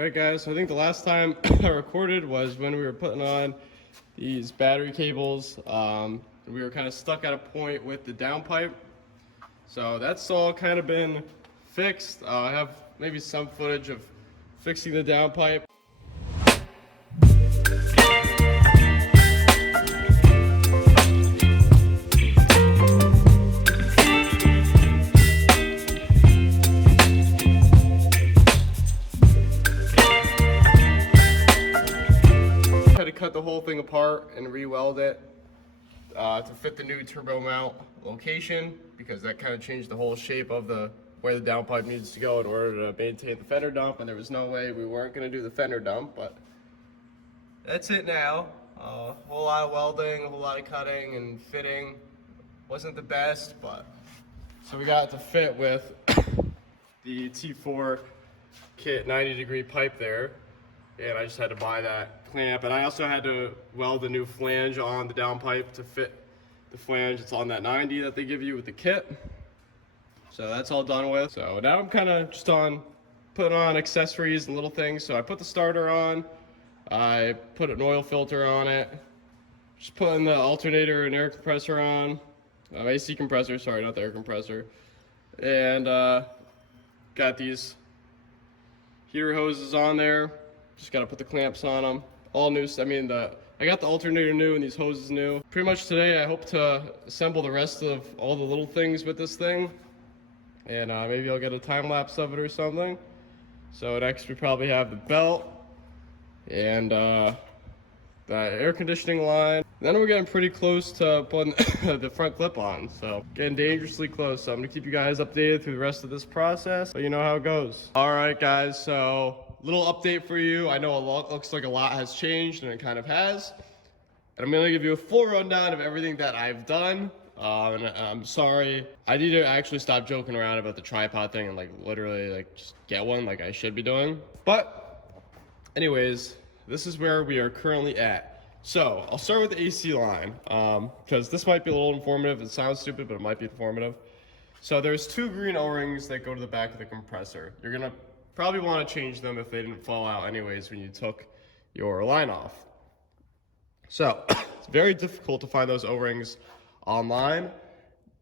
Alright guys, so I think the last time I recorded was when we were putting on these battery cables. We were kind of stuck at a point with the downpipe. So that's all kind of been fixed. I have maybe some footage of fixing the downpipe. Cut the whole thing apart and re-weld it to fit the new turbo mount location, because that kind of changed the whole shape of where the downpipe needs to go in order to maintain the fender dump, and there was no way we weren't going to do the fender dump. But that's it now. A whole lot of welding, a whole lot of cutting and fitting. Wasn't the best, but so we got it to fit with the T4 kit 90-degree pipe there. And I just had to buy that clamp, and I also had to weld a new flange on the downpipe to fit the flange. It's on that 90 that they give you with the kit. So that's all done with. So now I'm kind of just on putting on accessories and little things. So I put the starter on, I put an oil filter on it, just putting the alternator and air compressor on, AC compressor, sorry, not the air compressor, and got these heater hoses on there. Just gotta put the clamps on them. All new. I mean, I got the alternator new and these hoses new. Pretty much today I hope to assemble the rest of all the little things with this thing. And maybe I'll get a time lapse of it or something. So next we probably have the belt and the air conditioning line. Then we're getting pretty close to putting the front clip on. So getting dangerously close. So I'm gonna keep you guys updated through the rest of this process, so you know how it goes. All right guys, so little update for you. I know looks like a lot has changed, and it kind of has. And I'm gonna give you a full rundown of everything that I've done. And I'm sorry, I need to actually stop joking around about the tripod thing and like literally like just get one like I should be doing. But anyways, this is where we are currently at. So I'll start with the AC line, because this might be a little informative. It sounds stupid, but it might be informative. So there's two green O-rings that go to the back of the compressor. You're gonna probably want to change them if they didn't fall out anyways when you took your line off. So it's very difficult to find those O-rings online,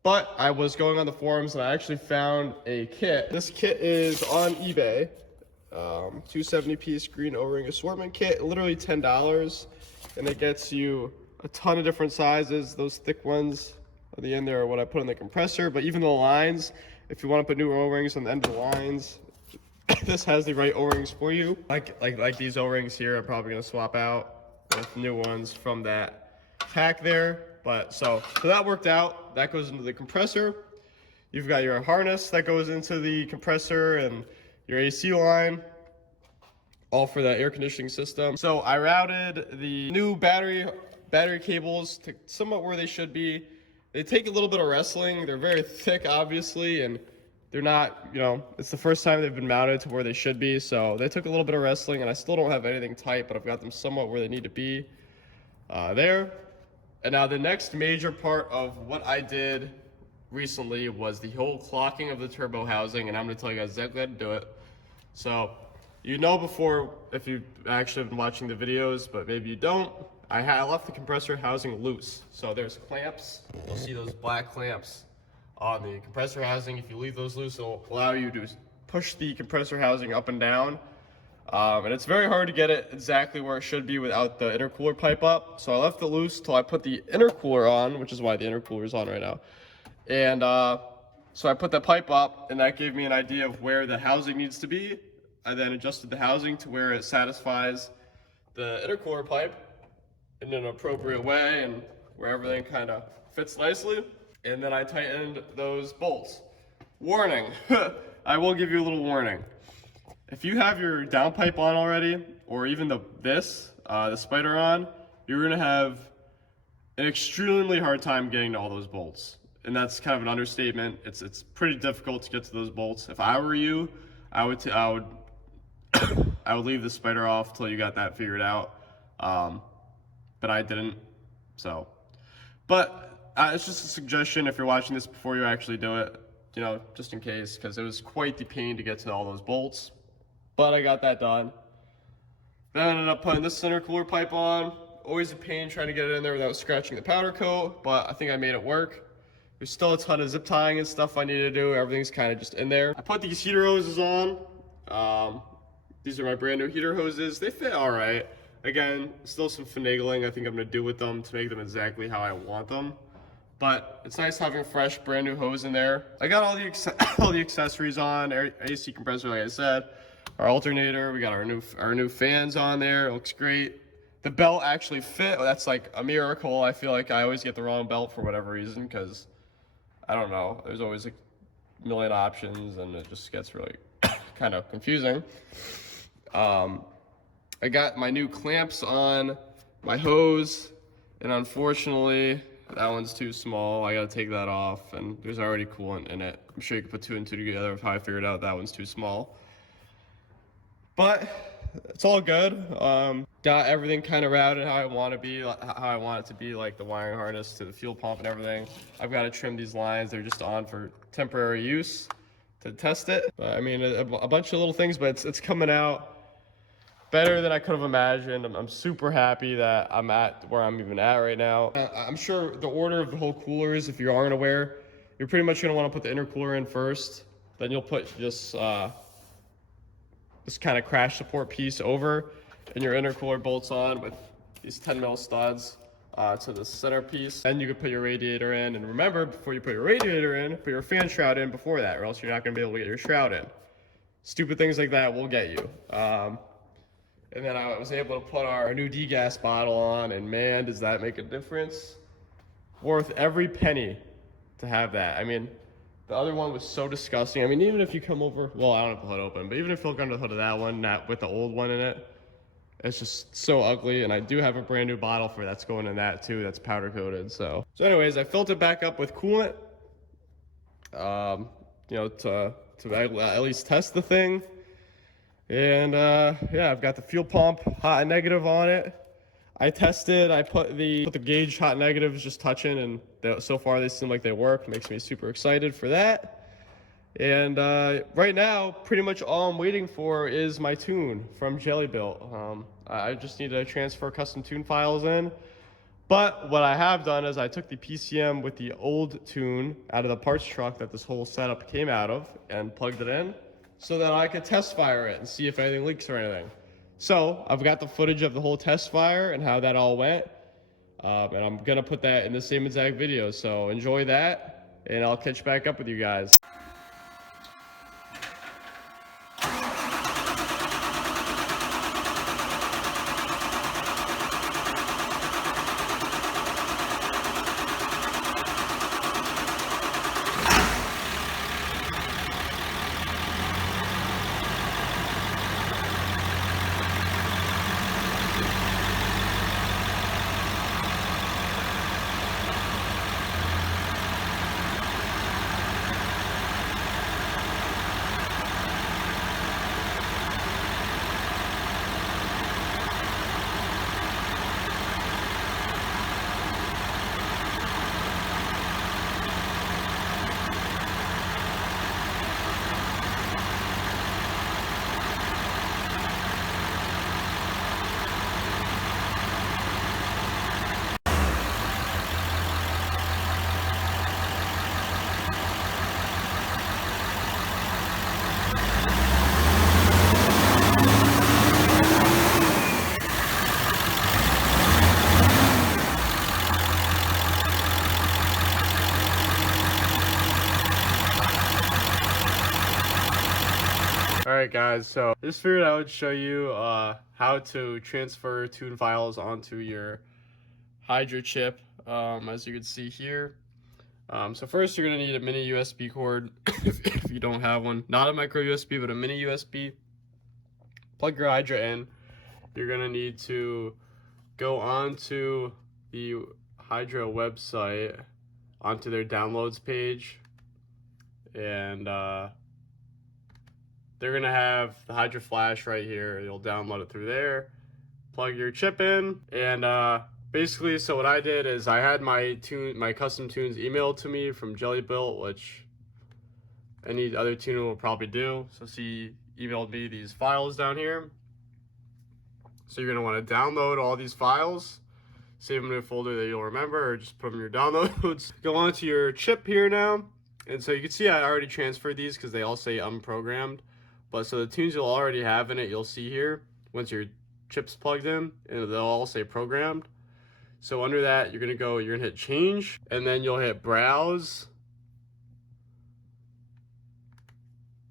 but I was going on the forums and I actually found a kit. This kit is on eBay, 270-piece green O-ring assortment kit, literally $10, and it gets you a ton of different sizes. Those thick ones at the end there are what I put in the compressor, but even the lines, if you want to put new O-rings on the end of the lines, this has the right O-rings for you. Like these O-rings here, I'm probably gonna swap out with new ones from that pack there. But so that worked out. That goes into the compressor. You've got your harness that goes into the compressor and your AC line, all for that air conditioning system. So I routed the new battery cables to somewhat where they should be. They take a little bit of wrestling. They're very thick, obviously, and they're not, you know, it's the first time they've been mounted to where they should be, so they took a little bit of wrestling, and I still don't have anything tight, but I've got them somewhat where they need to be there. And now the next major part of what I did recently was the whole clocking of the turbo housing, and I'm going to tell you guys exactly how to do it. So, you know before, if you actually have been watching the videos, but maybe you don't, I left the compressor housing loose. So there's clamps, you'll see those black clamps on the compressor housing. If you leave those loose, it'll allow you to push the compressor housing up and down. And it's very hard to get it exactly where it should be without the intercooler pipe up. So I left it loose till I put the intercooler on, which is why the intercooler is on right now. And so I put the pipe up, and that gave me an idea of where the housing needs to be. I then adjusted the housing to where it satisfies the intercooler pipe in an appropriate way and where everything kind of fits nicely. And then I tightened those bolts. Warning, I will give you a little warning. If you have your downpipe on already, or even the spider on, you're gonna have an extremely hard time getting to all those bolts. And that's kind of an understatement. It's pretty difficult to get to those bolts. If I were you, I would leave the spider off till you got that figured out. But I didn't, so. But it's just a suggestion if you're watching this before you actually do it, you know, just in case, because it was quite the pain to get to all those bolts. But I got that done. Then I ended up putting this intercooler pipe on. Always a pain trying to get it in there without scratching the powder coat, but I think I made it work. There's still a ton of zip tying and stuff I need to do. Everything's kind of just in there. I put these heater hoses on. These are my brand new heater hoses. They fit all right. Again, still some finagling I think I'm gonna do with them to make them exactly how I want them. But it's nice having a fresh, brand new hose in there. I got all the accessories on, AC compressor, like I said, our alternator. We got our new fans on there. It looks great. The belt actually fit. That's like a miracle. I feel like I always get the wrong belt for whatever reason, because I don't know. There's always a million options, and it just gets really kind of confusing. I got my new clamps on my hose, and unfortunately, that one's too small. I gotta take that off, and there's already coolant in it. I'm sure you can put 2 and 2 together of how I figured out that one's too small. But it's all good. Got everything kind of routed how I want to be, how I want it to be, like the wiring harness to the fuel pump and everything. I've got to trim these lines. They're just on for temporary use to test it. But I mean, a bunch of little things, but it's coming out better than I could have imagined. I'm super happy that I'm at where I'm even at right now. I'm sure the order of the whole coolers, if you aren't aware, you're pretty much going to want to put the intercooler in first. Then you'll put this kind of crash support piece over, and your intercooler bolts on with these 10mm studs to the center piece. Then you can put your radiator in, and remember, before you put your radiator in, put your fan shroud in before that, or else you're not going to be able to get your shroud in. Stupid things like that will get you. And then I was able to put our new degas bottle on, and man, does that make a difference. Worth every penny to have that. I mean, the other one was so disgusting. I mean, even if you come over, well, I don't have the hood open, but even if you look under the hood of that one, not with the old one in it, it's just so ugly. And I do have a brand new bottle for that's going in that too. That's powder coated. So anyways, I filled it back up with coolant, you know, to at least test the thing. And yeah, I've got the fuel pump hot and negative on it. I tested, I put the gauge hot and negatives just touching, and so far they seem like they work. Makes me super excited for that. And right now, pretty much all I'm waiting for is my tune from Jellybuilt. I just need to transfer custom tune files in. But what I have done is I took the PCM with the old tune out of the parts truck that this whole setup came out of and plugged it in, so that I could test fire it and see if anything leaks or anything. So I've got the footage of the whole test fire and how that all went. And I'm gonna put that in the same exact video. So enjoy that, and I'll catch back up with you guys. Alright guys, so just figured I would show you how to transfer tune files onto your Hydra chip, as you can see here. So first you're going to need a mini USB cord if you don't have one. Not a micro USB, but a mini USB. Plug your Hydra in. You're going to need to go onto the Hydra website, onto their downloads page, and they're gonna have the Hydra flash right here. You'll download it through there, plug your chip in, and basically, so what I did is I had my custom tunes emailed to me from Jellybuilt, which any other tuner will probably do. So he emailed me these files down here. So you're going to want to download all these files, save them in a folder that you'll remember, or just put them in your downloads. Go on to your chip here now. And so you can see I already transferred these because they all say unprogrammed. But so the tunes you'll already have in it, you'll see here once your chip's plugged in, and they'll all say programmed. So under that, you're going to hit change, and then you'll hit browse.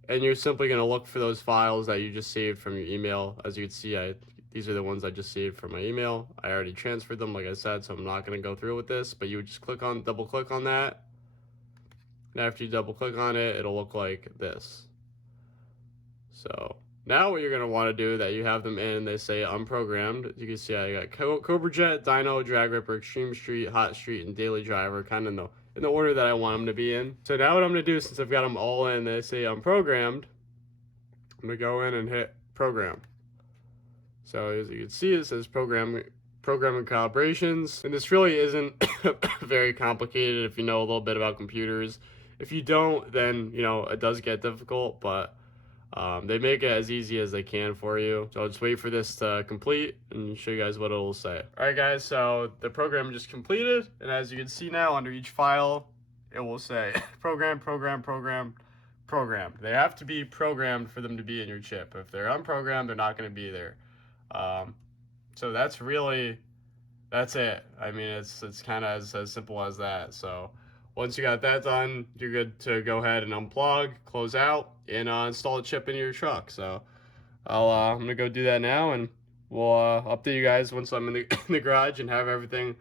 And you're simply going to look for those files that you just saved from your email. As you can see, these are the ones I just saved from my email. I already transferred them, like I said, so I'm not going to go through with this, but you would just double click on that. And after you double click on it, it'll look like this. So now what you're going to want to do, that you have them in, they say unprogrammed. You can see I got Cobra Jet, Dyno, Drag Ripper, Extreme Street, Hot Street, and Daily Driver, kind of in the order that I want them to be in. So now what I'm going to do, since I've got them all in, they say unprogrammed, I'm going to go in and hit program. So as you can see, it says programming calibrations. And this really isn't very complicated if you know a little bit about computers. If you don't, then, you know, it does get difficult, but they make it as easy as they can for you. So I'll just wait for this to complete and show you guys what it'll say. All right, guys, so the program just completed. And as you can see now, under each file, it will say programmed. They have to be programmed for them to be in your chip. If they're unprogrammed, they're not going to be there. So that's it. I mean, it's kind of as simple as that. So once you got that done, you're good to go ahead and unplug, close out, and install a chip in your truck. So I'm gonna go do that now, and we'll update you guys once I'm in the garage and have everything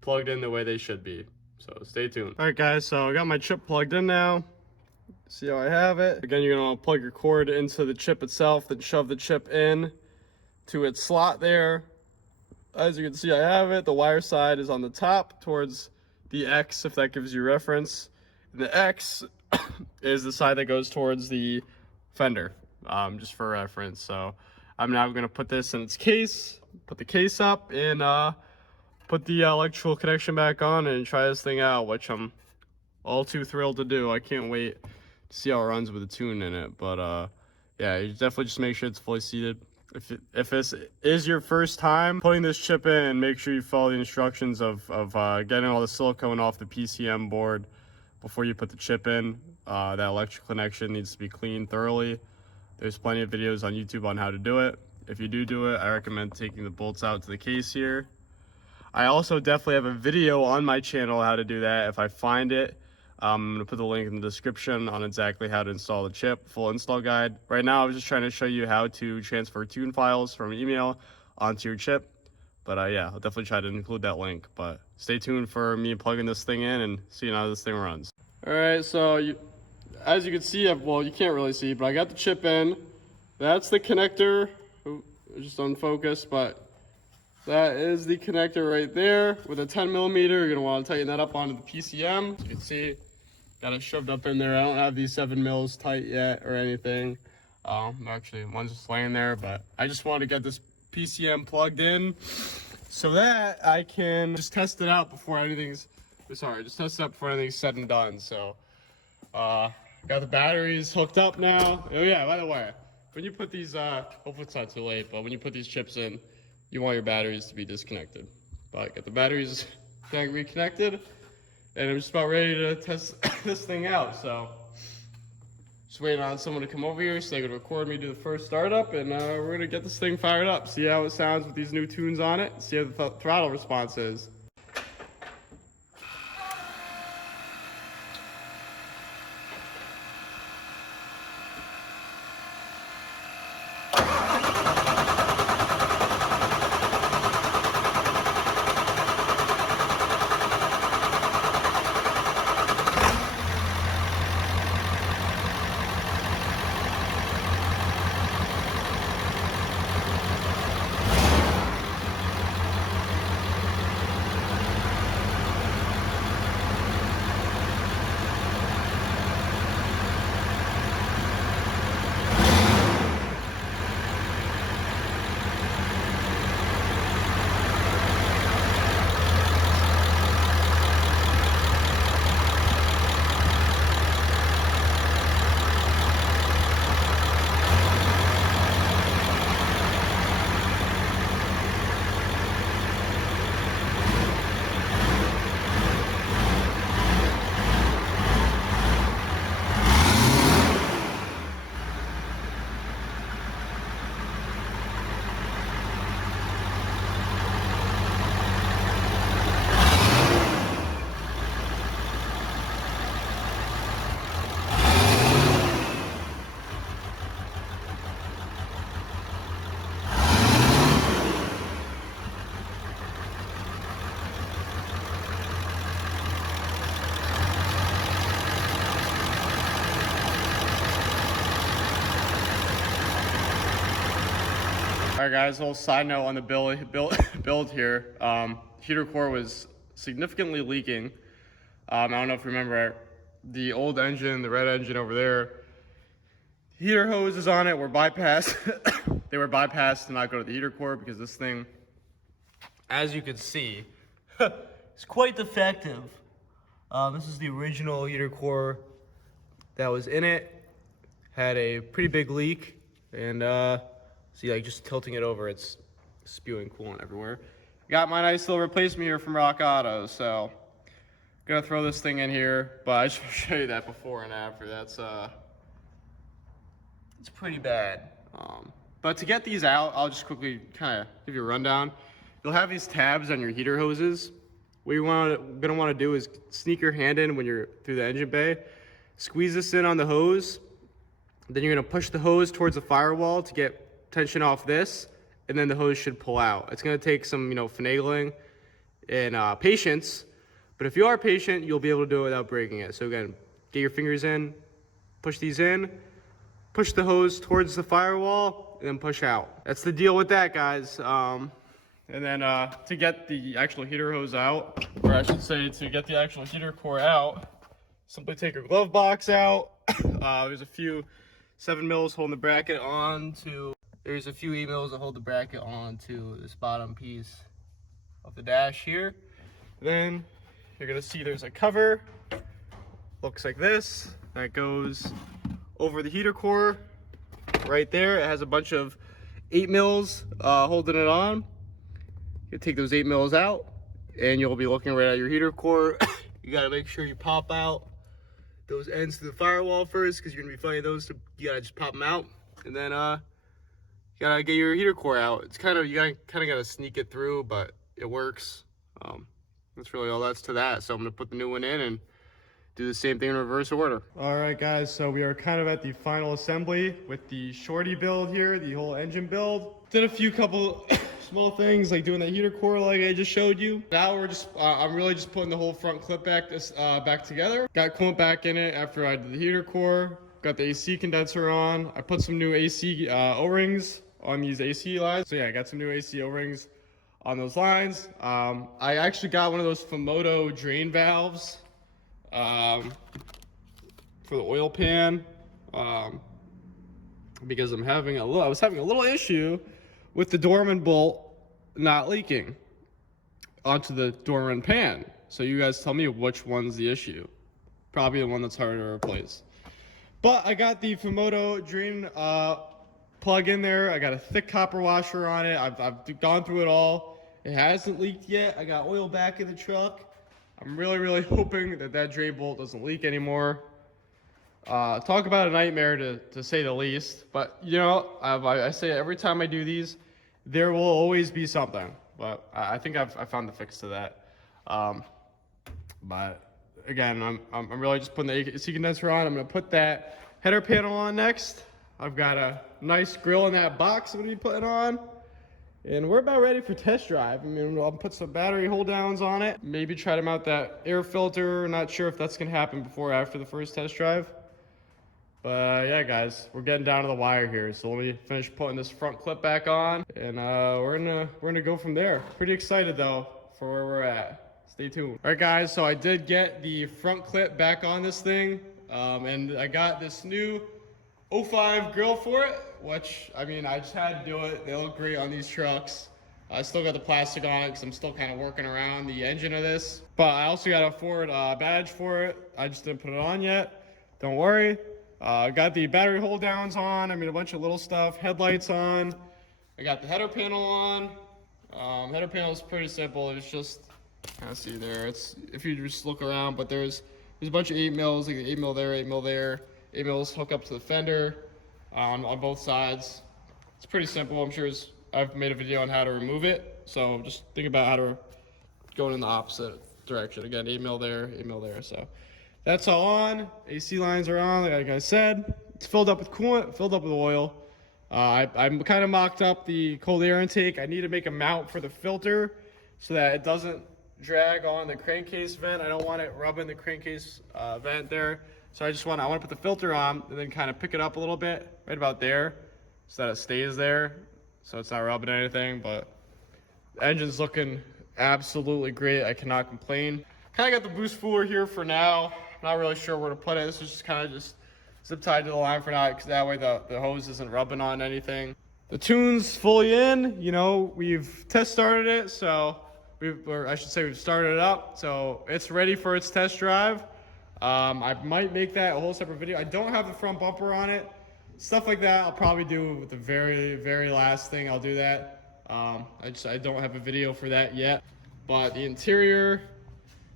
plugged in the way they should be. So stay tuned. All right, guys, so I got my chip plugged in now. See how I have it? Again, you're gonna plug your cord into the chip itself, then shove the chip in to its slot there. As you can see, I have it. The wire side is on the top towards the X, if that gives you reference. And the X is the side that goes towards the fender, just for reference. So I'm now going to put this in its case, put the case up, and put the electrical connection back on and try this thing out, which I'm all too thrilled to do. I can't wait to see how it runs with a tune in it. But yeah, you definitely just make sure it's fully seated. If this is your first time putting this chip in, make sure you follow the instructions of getting all the silicone off the PCM board before you put the chip in. That electrical connection needs to be cleaned thoroughly. There's plenty of videos on YouTube on how to do it. If you do it, I recommend taking the bolts out to the case here. I also definitely have a video on my channel how to do that if I find it. I'm going to put the link in the description on exactly how to install the chip, full install guide. Right now, I was just trying to show you how to transfer tune files from email onto your chip. But yeah, I'll definitely try to include that link. But stay tuned for me plugging this thing in and seeing how this thing runs. All right, so as you can see, well, you can't really see, but I got the chip in. That's the connector. Ooh, just unfocused, but that is the connector right there with a 10 millimeter. You're going to want to tighten that up onto the PCM. As you can see, got it shoved up in there. I don't have these 7 mils tight yet or anything. Actually, one's just laying there, but I just wanted to get this PCM plugged in so that I can just test it out before anything's said and done. So, got the batteries hooked up now. Oh yeah, by the way, when you put these, hopefully it's not too late, but when you put these chips in, you want your batteries to be disconnected. But got the batteries reconnected, and I'm just about ready to test this thing out. So just waiting on someone to come over here so they can record me do the first startup, and we're gonna get this thing fired up, see how it sounds with these new tunes on it, see how the throttle response is. All right, guys, a little side note on the build here. Heater core was significantly leaking. I don't know if you remember the old engine, the red engine over there. Heater hoses on it were bypassed. They were bypassed to not go to the heater core because this thing, as you can see, is quite defective. This is the original heater core that was in it. Had a pretty big leak, and see, like just tilting it over, it's spewing coolant everywhere. Got my nice little replacement here from Rock Auto, so gonna throw this thing in here. But I just want to show you that before and after. That's it's pretty bad. But to get these out, I'll just quickly kind of give you a rundown. You'll have these tabs on your heater hoses. What you're gonna want to do is sneak your hand in when you're through the engine bay, squeeze this in on the hose, then you're gonna push the hose towards the firewall to get tension off this, and then the hose should pull out. It's gonna take some, finagling and patience, but if you are patient, you'll be able to do it without breaking it. So again, get your fingers in, push these in, push the hose towards the firewall, and then push out. That's the deal with that, guys. And then to get the actual heater hose out, or I should say to get the actual heater core out, simply take your glove box out. There's a few 7 mils holding the bracket onto, there's a few 8 mils that hold the bracket onto this bottom piece of the dash here. Then you're gonna see there's a cover, looks like this, that goes over the heater core right there. It has a bunch of 8 mils holding it on. You take those 8 mils out and you'll be looking right at your heater core. You gotta make sure you pop out those ends to the firewall first, because you're gonna be finding those, so you gotta just pop them out, and then you gotta get your heater core out. It's kind of, you gotta sneak it through, but it works. That's really all that's to that. So I'm gonna put the new one in and do the same thing in reverse order. All right, guys, so we are kind of at the final assembly with the Shorty build here, the whole engine build. Did a few couple small things like doing the heater core like I just showed you. Now we're just, I'm really just putting the whole front clip back together. Got coolant back in it after I did the heater core. Got the AC condenser on. I put some new AC O-rings on these AC lines. So yeah, I got some new AC O-rings on those lines. I actually got one of those Fumoto drain valves for the oil pan, because I was having a little issue with the Dorman bolt not leaking onto the Dorman pan. So you guys tell me which one's the issue. Probably the one that's harder to replace. But I got the Fumoto drain plug in there. I got a thick copper washer on it. I've gone through it all. It hasn't leaked yet. I got oil back in the truck. I'm really hoping that drain bolt doesn't leak anymore. Talk about a nightmare to say the least. But I say it every time I do these, there will always be something. But I think I found the fix to that. But again, I'm really just putting the AC condenser on. I'm gonna put that header panel on next. I've got a nice grill in that box I'm gonna be putting on. And we're about ready for test drive. I mean, I'll put some battery hold downs on it. Maybe try to mount that air filter. Not sure if that's gonna happen before or after the first test drive. But yeah, guys, we're getting down to the wire here. So let me finish putting this front clip back on, and we're gonna go from there. Pretty excited though for where we're at. Stay tuned. All right, guys. So I did get the front clip back on this thing, and I got this new 05 grill for it. Which, I mean, I just had to do it. They look great on these trucks. I still got the plastic on it because I'm still kind of working around the engine of this. But I also got a Ford badge for it. I just didn't put it on yet. Don't worry. I got the battery hold downs on. I mean, a bunch of little stuff. Headlights on. I got the header panel on. Header panel is pretty simple. It's just, kind of see there. It's, if you just look around, but there's a bunch of 8 mils, like 8 mil there, 8 mil there. 8 mils hook up to the fender. On both sides. It's pretty simple. I'm sure I've made a video on how to remove it. So just think about how to go in the opposite direction. Again, 8 mil there, 8 mil there. So that's all on. AC lines are on, like I said. It's filled up with coolant, filled up with oil. I'm kind of mocked up the cold air intake. I need to make a mount for the filter so that it doesn't drag on the crankcase vent. I don't want it rubbing the crankcase vent there. So I want to put the filter on and then kind of pick it up a little bit, right about there, so that it stays there. so it's not rubbing anything, but the engine's looking absolutely great. I cannot complain. Kind of got the boost fooler here for now. Not really sure where to put it. This is just kind of just zip tied to the line for now, because that way the hose isn't rubbing on anything. The tune's fully in. You know, we've test started it, so or I should say we've started it up, so it's ready for its test drive. I might make that a whole separate video. I don't have the front bumper on it. Stuff like that I'll probably do with the very last thing. I'll do that. I don't have a video for that yet. But the interior,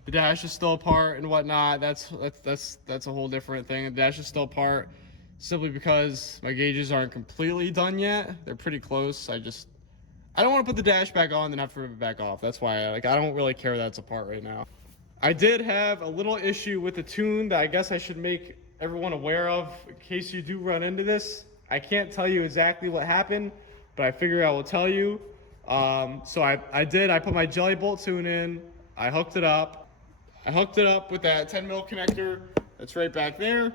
the dash is still apart and whatnot. That's a whole different thing. The dash is still apart simply because my gauges aren't completely done yet. They're pretty close. I don't want to put the dash back on and then have to rip it back off. That's why I don't really care that it's apart right now. I did have a little issue with the tune that I guess I should make everyone aware of in case you do run into this. I can't tell you exactly what happened, but I figure I will tell you. So I put my jelly bolt tune in. I hooked it up with that 10 mil connector that's right back there.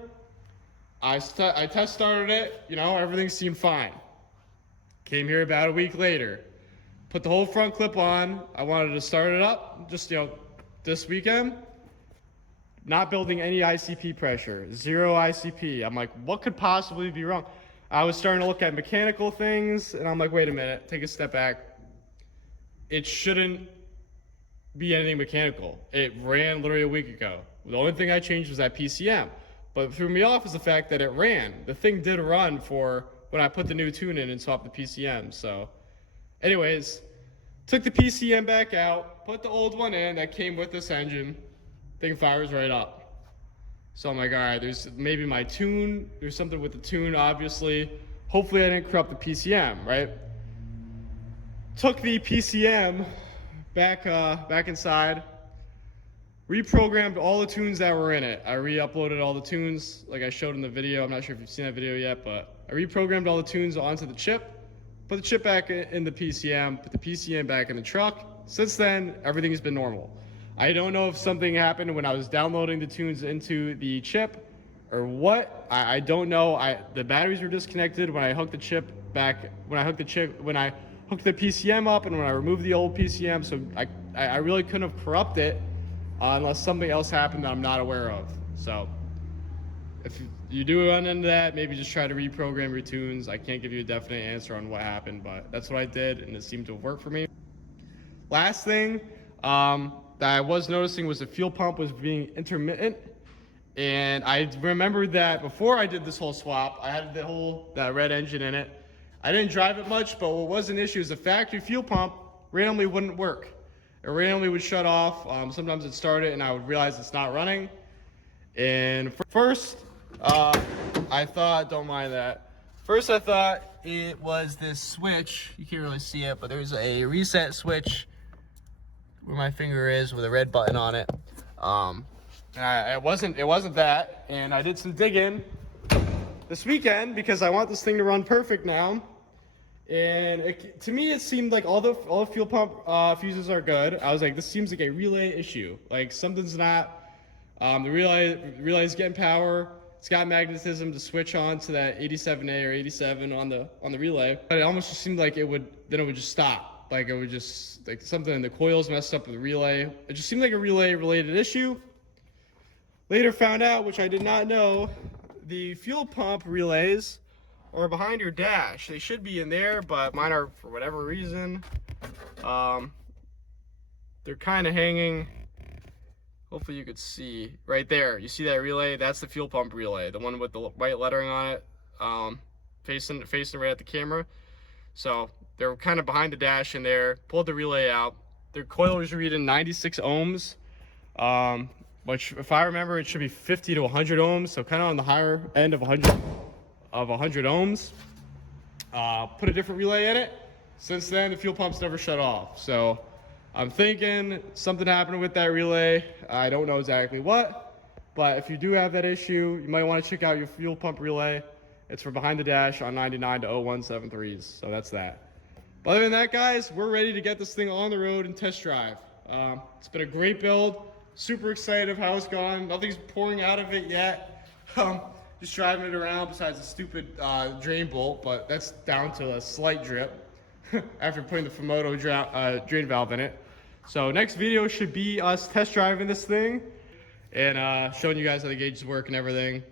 I test started it, you know, everything seemed fine. Came here about a week later, put the whole front clip on. I wanted to start it up just, you know, this weekend. Not building any ICP pressure, 0 ICP. I'm like, what could possibly be wrong? I was starting to look at mechanical things, and I'm like, wait a minute, take a step back. It shouldn't be anything mechanical. It ran literally a week ago. The only thing I changed was that PCM. But what threw me off is the fact that it ran. The thing did run for when I put the new tune in and swapped the PCM. So anyways, took the PCM back out, put the old one in that came with this engine. Thing fires right up. So I'm like, all right, there's maybe my tune. There's something with the tune, obviously. Hopefully I didn't corrupt the PCM, right? Took the PCM back inside, reprogrammed all the tunes that were in it. I re-uploaded all the tunes like I showed in the video. I'm not sure if you've seen that video yet, but I reprogrammed all the tunes onto the chip, put the chip back in the PCM, put the PCM back in the truck. Since then, everything has been normal. I don't know if something happened when I was downloading the tunes into the chip or what. I don't know. The batteries were disconnected when I hooked the chip back, when I hooked the PCM up and when I removed the old PCM. So I really couldn't have corrupted it unless something else happened that I'm not aware of. So if you do run into that, maybe just try to reprogram your tunes. I can't give you a definite answer on what happened, but that's what I did and it seemed to have worked for me. Last thing, that I was noticing was the fuel pump was being intermittent, and I remembered that before I did this whole swap, I had that red engine in it. I didn't drive it much, but what was an issue is the factory fuel pump randomly wouldn't work. It randomly would shut off. Sometimes it started and I would realize it's not running. And first, I thought, don't mind that. First I thought it was this switch. You can't really see it, but there's a reset switch where my finger is with a red button on it. It wasn't that, and I did some digging this weekend because I want this thing to run perfect now. And to me, it seemed like all the fuel pump fuses are good. I was like, this seems like a relay issue. Like something's not. The relay's getting power. It's got magnetism to switch on to that 87A or 87 on the relay, but it almost just seemed like it would just stop. Like it would just, like something in the coils messed up with the relay. It just seemed like a relay related issue. Later found out, which I did not know, the fuel pump relays are behind your dash. They should be in there, but mine are, for whatever reason, they're kind of hanging. Hopefully you could see right there. You see that relay? That's the fuel pump relay, the one with the white lettering on it, facing right at the camera. So they're kind of behind the dash in there. Pulled the relay out. Their coil was reading 96 ohms, which, if I remember, it should be 50 to 100 ohms. So kind of on the higher end of 100 ohms. Put a different relay in it. Since then, the fuel pump's never shut off. So I'm thinking something happened with that relay. I don't know exactly what, but if you do have that issue, you might want to check out your fuel pump relay. It's for behind the dash on 99 to 0173s. So that's that. But other than that, guys, we're ready to get this thing on the road and test drive. It's been a great build. Super excited of how it's gone. Nothing's pouring out of it yet. Just driving it around besides a stupid drain bolt, but that's down to a slight drip. after putting the Fumoto drain valve in it. So next video should be us test driving this thing and showing you guys how the gauges work and everything.